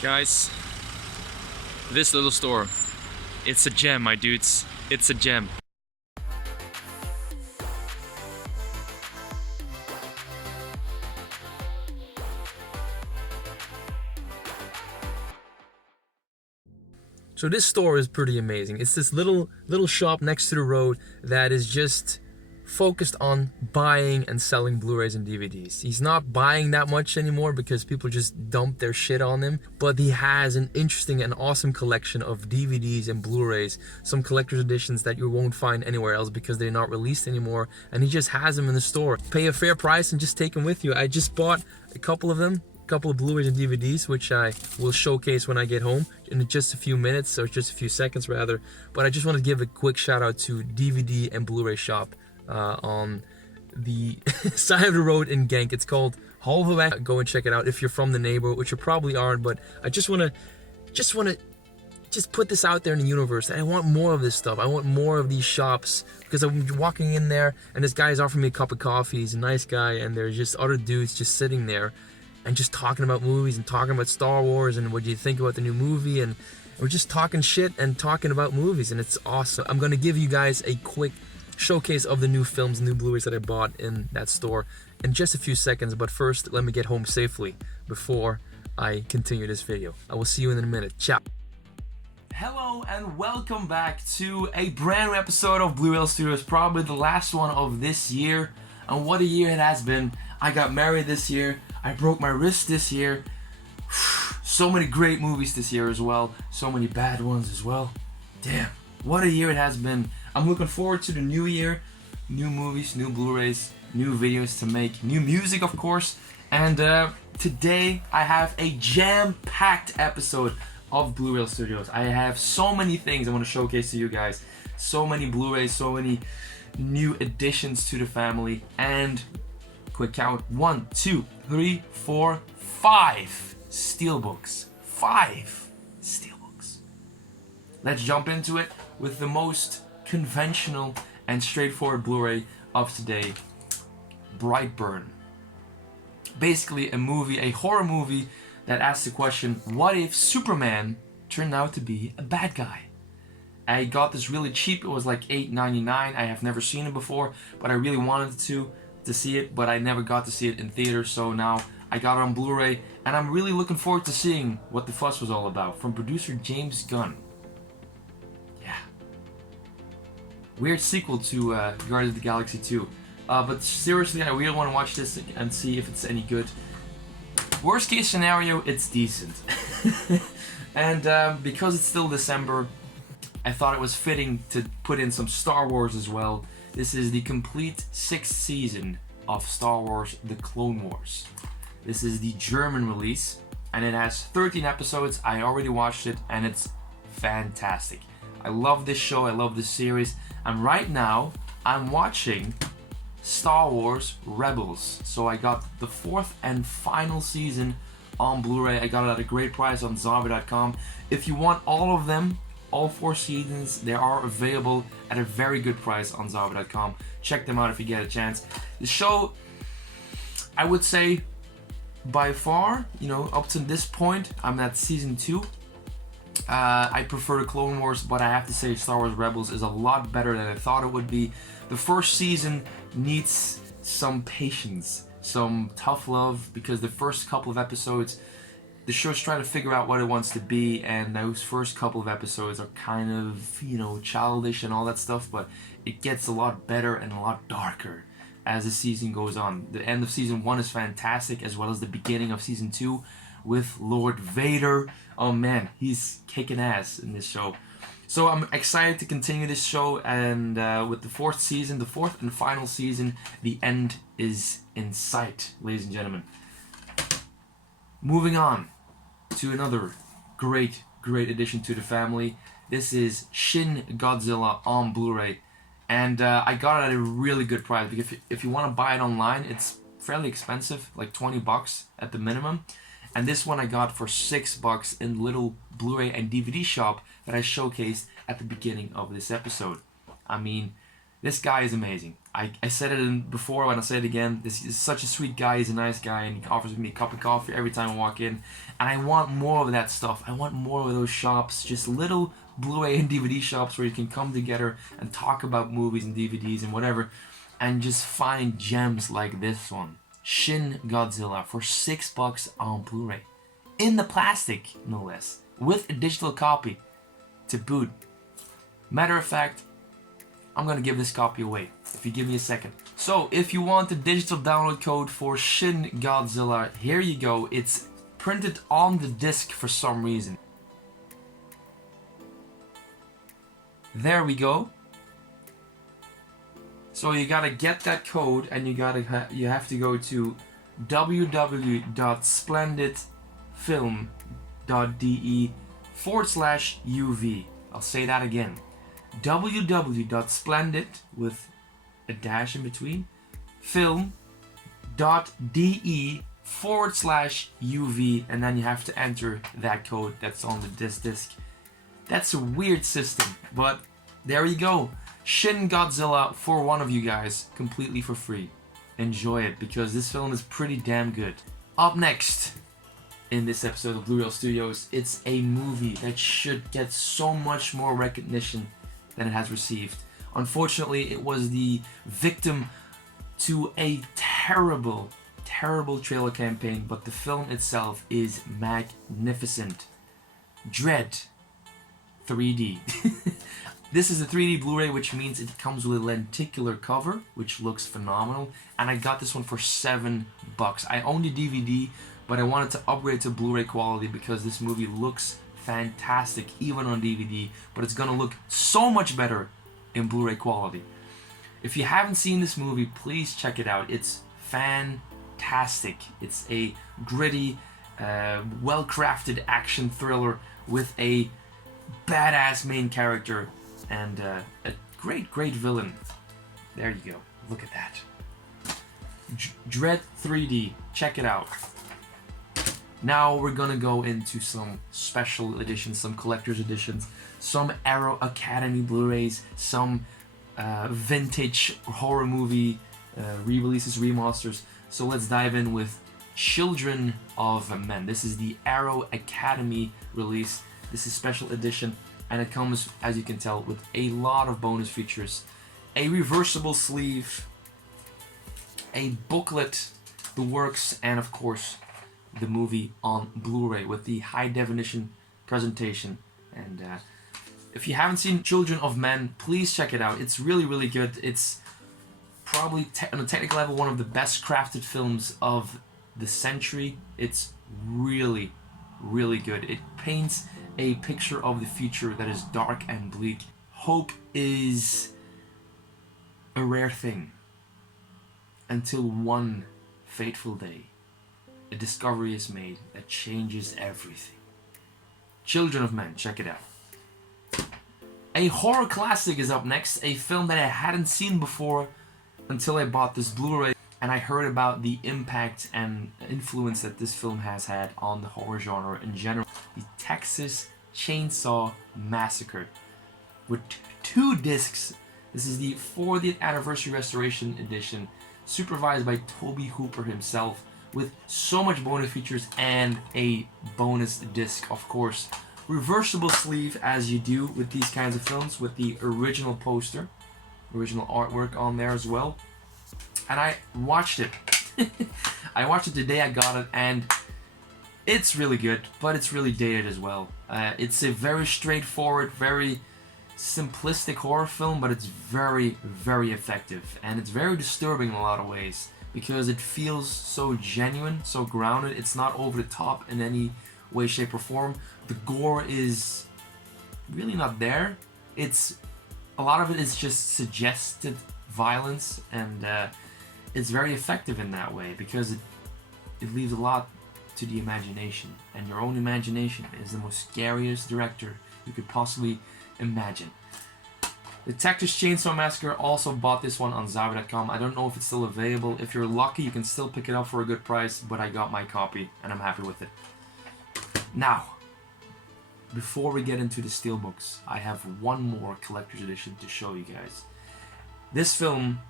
Guys, this little store, it's a gem, my dudes. It's a gem. So this store is pretty amazing. It's this little shop next to the road that is just focused on buying and selling Blu-rays and DVDs. He's not buying that much anymore because people just dump their shit on him, but he has an interesting and awesome collection of DVDs and Blu-rays, some collector's editions that you won't find anywhere else because they're not released anymore, and he just has them in the store. Pay a fair price and just take them with you. I just bought a couple of them, couple of Blu-rays and DVDs, which I will showcase when I get home in just a few minutes, or just a few seconds rather. But I just want to give a quick shout out to DVD and Blu-ray shop on the side of the road in Genk. It's called Halverweg. Go and check it out if you're from the neighborhood, which you probably aren't. But I just want to put this out there in the universe. I want more of this stuff. I want more of these shops, because I'm walking in there and this guy's offering me a cup of coffee. He's a nice guy, and there's just other dudes just sitting there and just talking about movies and talking about Star Wars and what do you think about the new movie, and we're just talking shit and talking about movies, and it's awesome. I'm gonna give you guys a quick showcase of the new films, new Blu-rays that I bought in that store in just a few seconds, but first let me get home safely before I continue this video. I will see you in a minute. Ciao. Hello and welcome back to a brand new episode of Blureel Studios, probably the last one of this year, and what a year it has been. I got married this year, I broke my wrist this year, so many great movies this year as well, so many bad ones as well. Damn, what a year it has been. I'm looking forward to the new year, new movies, new Blu-rays, new videos to make, new music of course, and today I have a jam-packed episode of Blureel Studios. I have so many things I want to showcase to you guys, so many Blu-rays, so many new additions to the family, and quick count, 1, 2, 3, 4, 5 Steelbooks. 5 Steelbooks. Let's jump into it with the most conventional and straightforward Blu-ray of today, Brightburn. Basically a movie, a horror movie that asks the question, what if Superman turned out to be a bad guy? I got this really cheap. It was like $8.99. I have never seen it before, but I really wanted to see it, but I never got to see it in theaters, so now I got it on Blu-ray, and I'm really looking forward to seeing what the fuss was all about from producer James Gunn. Yeah. Weird sequel to Guardians of the Galaxy 2. But seriously, I really want to watch this and see if it's any good. Worst case scenario, it's decent. And because it's still December, I thought it was fitting to put in some Star Wars as well. This is the complete 6th season of Star Wars The Clone Wars. This is the German release, and it has 13 episodes. I already watched it, and it's fantastic. I love this show, I love this series, and right now I'm watching Star Wars Rebels. So I got the 4th and final season on Blu-ray. I got it at a great price on zombie.com. If you want all of them, all 4 seasons, they are available at a very good price on zombie.com. Check them out if you get a chance. The show, I would say, by far, up to this point, I'm at season 2. I prefer the Clone Wars, but I have to say Star Wars Rebels is a lot better than I thought it would be. The first season needs some patience, some tough love, because the first couple of episodes, the show's trying to figure out what it wants to be, and those first couple of episodes are kind of, childish and all that stuff, but it gets a lot better and a lot darker as the season goes on. The end of season 1 is fantastic, as well as the beginning of season 2 with Lord Vader. Oh man, he's kicking ass in this show. So I'm excited to continue this show, and with the 4th season, the 4th and final season, the end is in sight, ladies and gentlemen. Moving on to another great addition to the family. This is Shin Godzilla on Blu-ray, and I got it at a really good price, because if you want to buy it online, it's fairly expensive, like $20 at the minimum. And this one I got for $6 in the little Blu-ray and DVD shop that I showcased at the beginning of this episode. I mean, This guy is amazing. I said it before, and I'll say it again. This is such a sweet guy. He's a nice guy, and he offers me a cup of coffee every time I walk in. And I want more of that stuff. I want more of those shops, just little Blu-ray and DVD shops where you can come together and talk about movies and DVDs and whatever, and just find gems like this one. Shin Godzilla for $6 on Blu-ray. In the plastic, no less. With a digital copy to boot. Matter of fact, I'm gonna give this copy away, if you give me a second. So, if you want the digital download code for Shin Godzilla, here you go. It's printed on the disc for some reason. There we go. So you gotta get that code, and you have to go to www.splendidfilm.de/UV. I'll say that again. www.splendid with a dash in between film.de/UV, and then you have to enter that code that's on this disc. That's a weird system, but there you go. Shin Godzilla for one of you guys, completely for free. Enjoy it, because this film is pretty damn good. Up next in this episode of Blureel Studios, it's a movie that should get so much more recognition than it has received. Unfortunately, it was the victim to a terrible trailer campaign, but the film itself is magnificent. Dread 3D. This is a 3D Blu-ray, which means it comes with a lenticular cover, which looks phenomenal, and I got this one for $7. I own the DVD, but I wanted to upgrade to Blu-ray quality because this movie looks fantastic even on DVD, but it's gonna look so much better in Blu-ray quality. If you haven't seen this movie, please check it out. It's fantastic. It's a gritty, well-crafted action thriller with a badass main character and a great villain. There you go. Look at that. Dread 3D. Check it out. Now we're gonna go into some special editions, some collector's editions, some Arrow Academy Blu-rays, some vintage horror movie re-releases, remasters. So let's dive in with Children of Men. This is the Arrow Academy release. This is special edition, and it comes, as you can tell, with a lot of bonus features. A reversible sleeve, a booklet, the works, and of course, the movie on Blu-ray with the high definition presentation. And if you haven't seen Children of Men, please check it out. It's really good. It's probably on a technical level one of the best crafted films of the century. It's really good. It paints a picture of the future that is dark and bleak. Hope is a rare thing until one fateful day a discovery is made that changes everything. Children of Men, check it out. A horror classic is up next, a film that I hadn't seen before until I bought this Blu-ray, and I heard about the impact and influence that this film has had on the horror genre in general. The Texas Chainsaw Massacre, with 2 discs. This is the 40th anniversary restoration edition, supervised by Toby Hooper himself, with so much bonus features and a bonus disc, of course. Reversible sleeve, as you do with these kinds of films, with the original poster, original artwork on there as well. And I watched it. I watched it the day I got it, and it's really good, but it's really dated as well. It's a very straightforward, very simplistic horror film, but it's very effective, and it's very disturbing in a lot of ways because it feels so genuine, so grounded. It's not over the top in any way, shape, or form. The gore is really not there. It's a lot of it is just suggested violence, and it's very effective in that way because it leaves a lot to the imagination, and your own imagination is the most scariest director you could possibly imagine. The Texas Chainsaw Massacre, also bought this one on Zavi.com. I don't know if it's still available. If you're lucky, you can still pick it up for a good price, but I got my copy and I'm happy with it. Now, before we get into the Steelbooks, I have one more collector's edition to show you guys. This film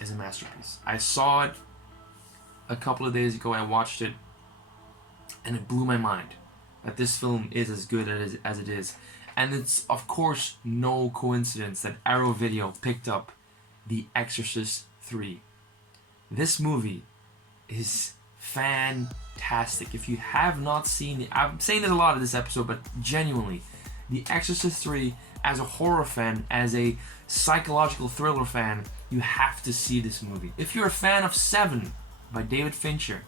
is a masterpiece. I saw it a couple of days ago. I watched it, and it blew my mind that this film is as good as it is. And it's, of course, no coincidence that Arrow Video picked up The Exorcist 3. This movie is fantastic. If you have not seen it, I'm saying it a lot in this episode, but genuinely, The Exorcist 3, as a horror fan, as a psychological thriller fan, you have to see this movie. If you're a fan of Seven by David Fincher,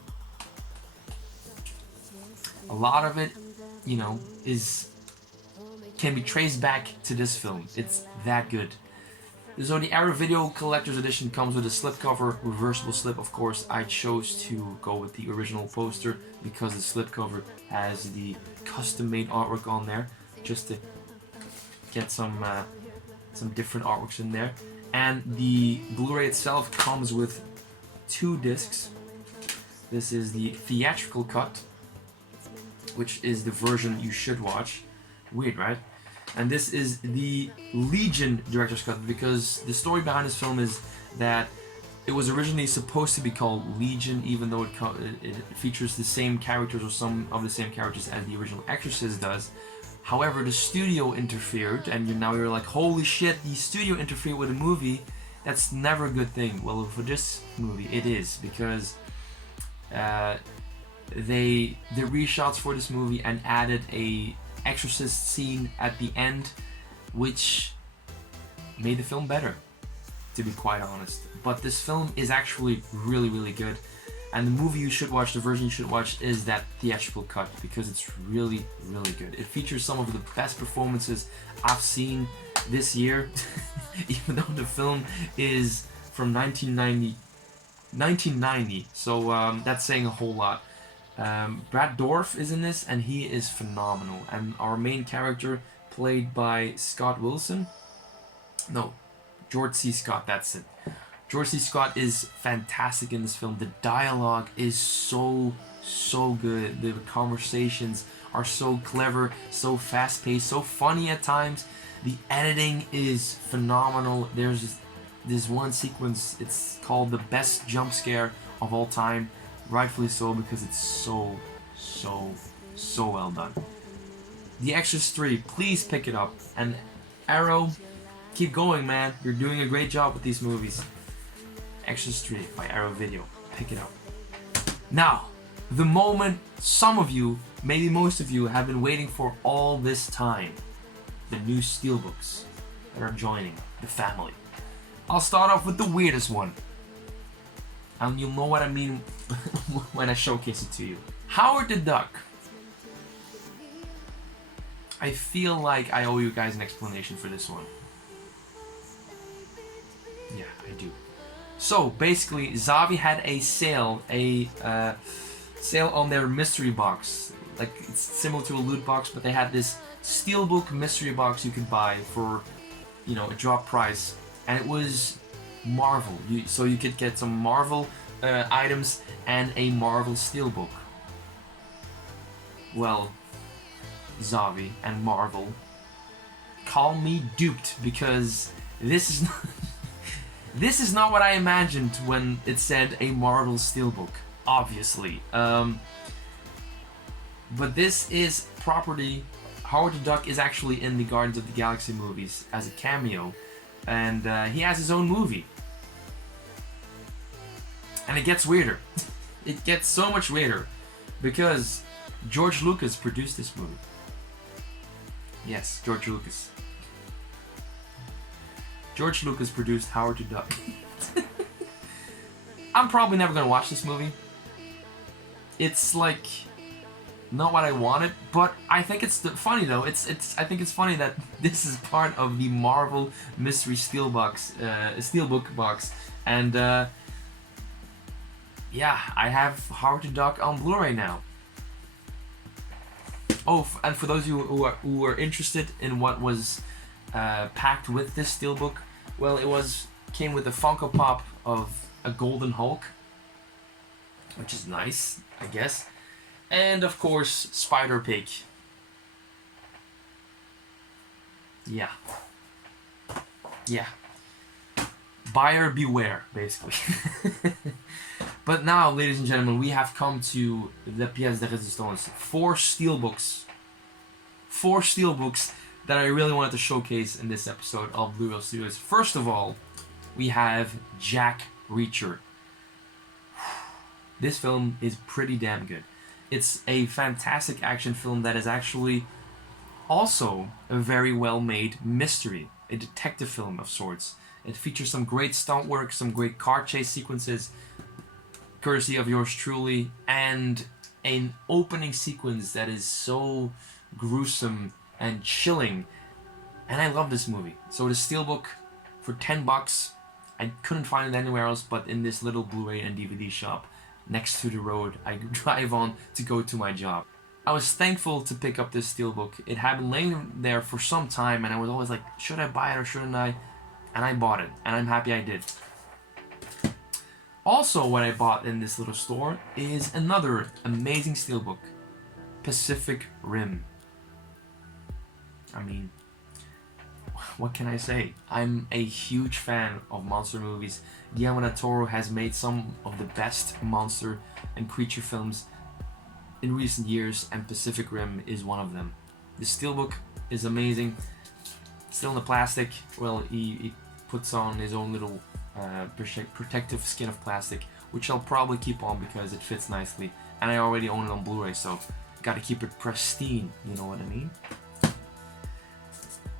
a lot of it, you know, can be traced back to this film. It's that good. So the Arrow Video Collector's Edition comes with a slipcover, reversible slip. Of course, I chose to go with the original poster because the slipcover has the custom-made artwork on there, just to get some different artworks in there. And the Blu-ray itself comes with 2 discs. This is the theatrical cut, which is the version you should watch. Weird, right? And this is the Legion director's cut, because the story behind this film is that it was originally supposed to be called Legion, even though it features the same characters, or some of the same characters as the original Exorcist does. However, the studio interfered, and now you're like, holy shit, the studio interfered with a movie. That's never a good thing. Well, for this movie, it is, because they did reshots for this movie and added a Exorcist scene at the end, which made the film better, to be quite honest. But this film is actually really, really good, and the movie you should watch, the version you should watch, is that theatrical cut, because it's really, really good. It features some of the best performances I've seen this year, even though the film is from 1990, so that's saying a whole lot. Brad Dourif is in this, and he is phenomenal. And our main character, played by George C. Scott, that's it. George C. Scott is fantastic in this film. The dialogue is so good. The conversations are so clever, so fast-paced, so funny at times. The editing is phenomenal. There's this one sequence, it's called the best jump scare of all time. Rightfully so, because it's so well done. The Exorcist 3, please pick it up. And Arrow, keep going, man. You're doing a great job with these movies. Exorcist 3 by Arrow Video. Pick it up. Now, the moment some of you, maybe most of you, have been waiting for all this time. The new Steelbooks that are joining the family. I'll start off with the weirdest one. And you'll know what I mean when I showcase it to you. Howard the Duck. I feel like I owe you guys an explanation for this one. Yeah, I do. So basically, Zavi had a sale on their mystery box. Like, it's similar to a loot box, but they had this Steelbook mystery box you could buy for, you know, a drop price, and it was Marvel. So you could get some Marvel items and a Marvel Steelbook. Well, Zavi and Marvel, call me duped, because this is not this is not what I imagined when it said a Marvel Steelbook, obviously. But this is property. Howard the Duck is actually in the Guardians of the Galaxy movies as a cameo, and he has his own movie. And it gets weirder. It gets so much weirder, because George Lucas produced this movie. Yes, George Lucas. George Lucas produced Howard the Duck. I'm probably never gonna watch this movie. It's like not what I wanted, but I think it's funny though. I think it's funny that this is part of the Marvel Mystery Steelbook box, and yeah, I have Howard the Duck on Blu-ray now. Oh, and for those of you who are interested in what was packed with this Steelbook, well, came with a Funko Pop of a Golden Hulk, which is nice, I guess, and of course Spider-Pig. Yeah. buyer beware, basically. But now, ladies and gentlemen, we have come to the pièce de résistance. 4 steelbooks. 4 steelbooks that I really wanted to showcase in this episode of Blureel Studios. First of all, we have Jack Reacher. This film is pretty damn good. It's a fantastic action film that is actually also a very well-made mystery, a detective film of sorts. It features some great stunt work, some great car chase sequences, courtesy of yours truly, and an opening sequence that is so gruesome and chilling. And I love this movie. So the Steelbook for $10, I couldn't find it anywhere else but in this little Blu-ray and DVD shop next to the road I drive on to go to my job. I was thankful to pick up this Steelbook. It had been laying there for some time and I was always like, should I buy it or shouldn't I? And I bought it, and I'm happy I did. Also, what I bought in this little store is another amazing Steelbook, Pacific Rim. I mean, what can I say? I'm a huge fan of monster movies. Guillermo del Toro has made some of the best monster and creature films in recent years, and Pacific Rim is one of them. The Steelbook is amazing. Still in the plastic. Well, he puts on his own little protective skin of plastic, which I'll probably keep on because it fits nicely, and I already own it on Blu-ray, so gotta keep it pristine, you know what I mean?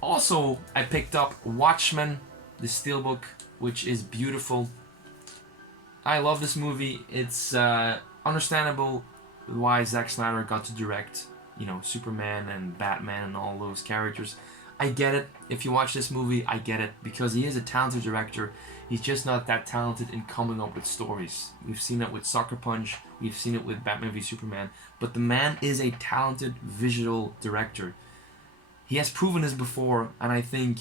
Also, I picked up Watchmen, the Steelbook, which is beautiful. I love this movie. It's understandable why Zack Snyder got to direct, you know, Superman and Batman and all those characters. I get it. If you watch this movie, I get it, because he is a talented director. He's just not that talented in coming up with stories. We've seen it with Sucker Punch, we've seen it with Batman v Superman, but the man is a talented visual director. He has proven this before, and I think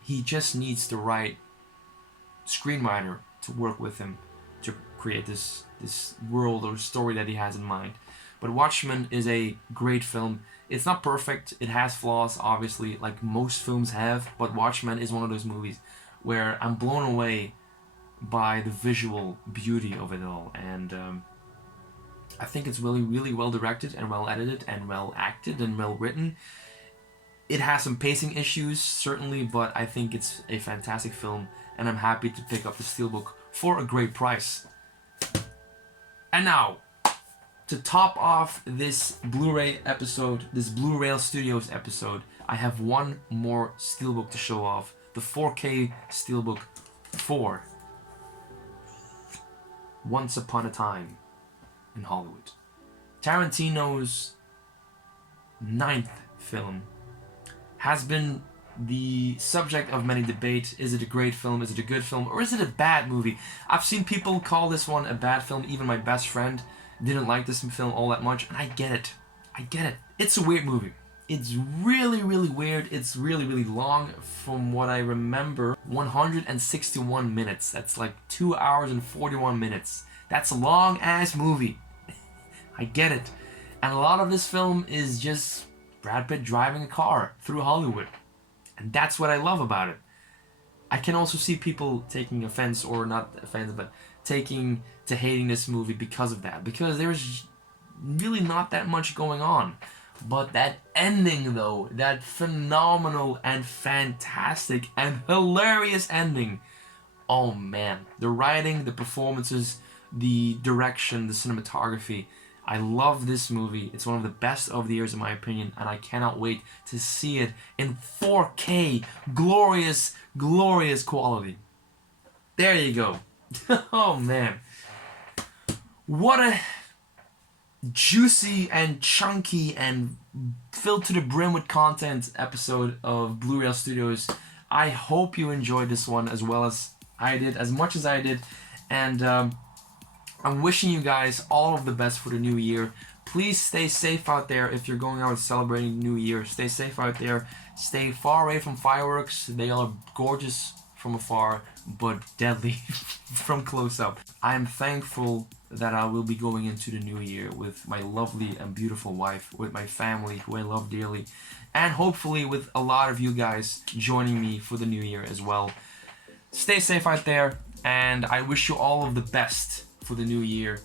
he just needs the right screenwriter to work with him to create this world or story that he has in mind. But Watchmen is a great film. It's not perfect, it has flaws, obviously, like most films have, but Watchmen is one of those movies where I'm blown away by the visual beauty of it all, and I think it's really, really well directed and well edited and well acted and well written. It has some pacing issues, certainly, but I think it's a fantastic film, and I'm happy to pick up the Steelbook for a great price. And now, to top off this Blu-ray episode, this Blureel Studios episode, I have one more Steelbook to show off. The 4K Steelbook for Once Upon a Time in Hollywood. Tarantino's 9th film has been the subject of many debate. Is it a great film? Is it a good film? Or is it a bad movie? I've seen people call this one a bad film. Even my best friend didn't like this film all that much, and I get it. I get it. It's a weird movie. It's really, really weird. It's really, really long. From what I remember, 161 minutes. That's like 2 hours and 41 minutes. That's a long-ass movie. I get it. And a lot of this film is just Brad Pitt driving a car through Hollywood. And that's what I love about it. I can also see people taking offense, or not offense, but taking to hating this movie because of that. Because there's really not that much going on. But that ending, though, that phenomenal and fantastic and hilarious ending. Oh man, the writing, the performances, the direction, the cinematography. I love this movie. It's one of the best of the years in my opinion, and I cannot wait to see it in 4K, glorious, glorious quality. There you go. Oh man. What a juicy and chunky and filled to the brim with content episode of Blureel Studios. I hope you enjoyed this one as well as I did, as much as I did, and I'm wishing you guys all of the best for the new year. Please stay safe out there if you're going out celebrating New Year. Stay safe out there. Stay far away from fireworks. They are gorgeous from afar, but deadly from close up. I am thankful that I will be going into the new year with my lovely and beautiful wife, with my family who I love dearly, and hopefully with a lot of you guys joining me for the new year as well. stay safe out there, and I wish you all of the best for the new year.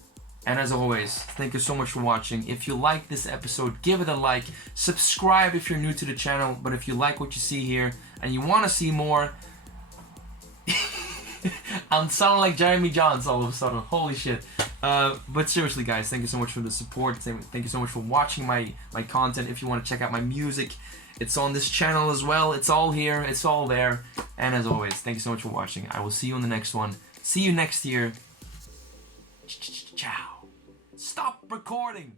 And as always, thank you so much for watching. If you like this episode, give it a like. Subscribe if you're new to the channel, but if you like what you see here and you want to see more, I'm sounding like Jeremy Johns all of a sudden. Holy shit. But seriously, guys, thank you so much for the support. Thank you so much for watching my content. If you want to check out my music, it's on this channel as well. It's all here. It's all there. And as always, thank you so much for watching. I will see you in the next one. See you next year. Ciao. Stop recording.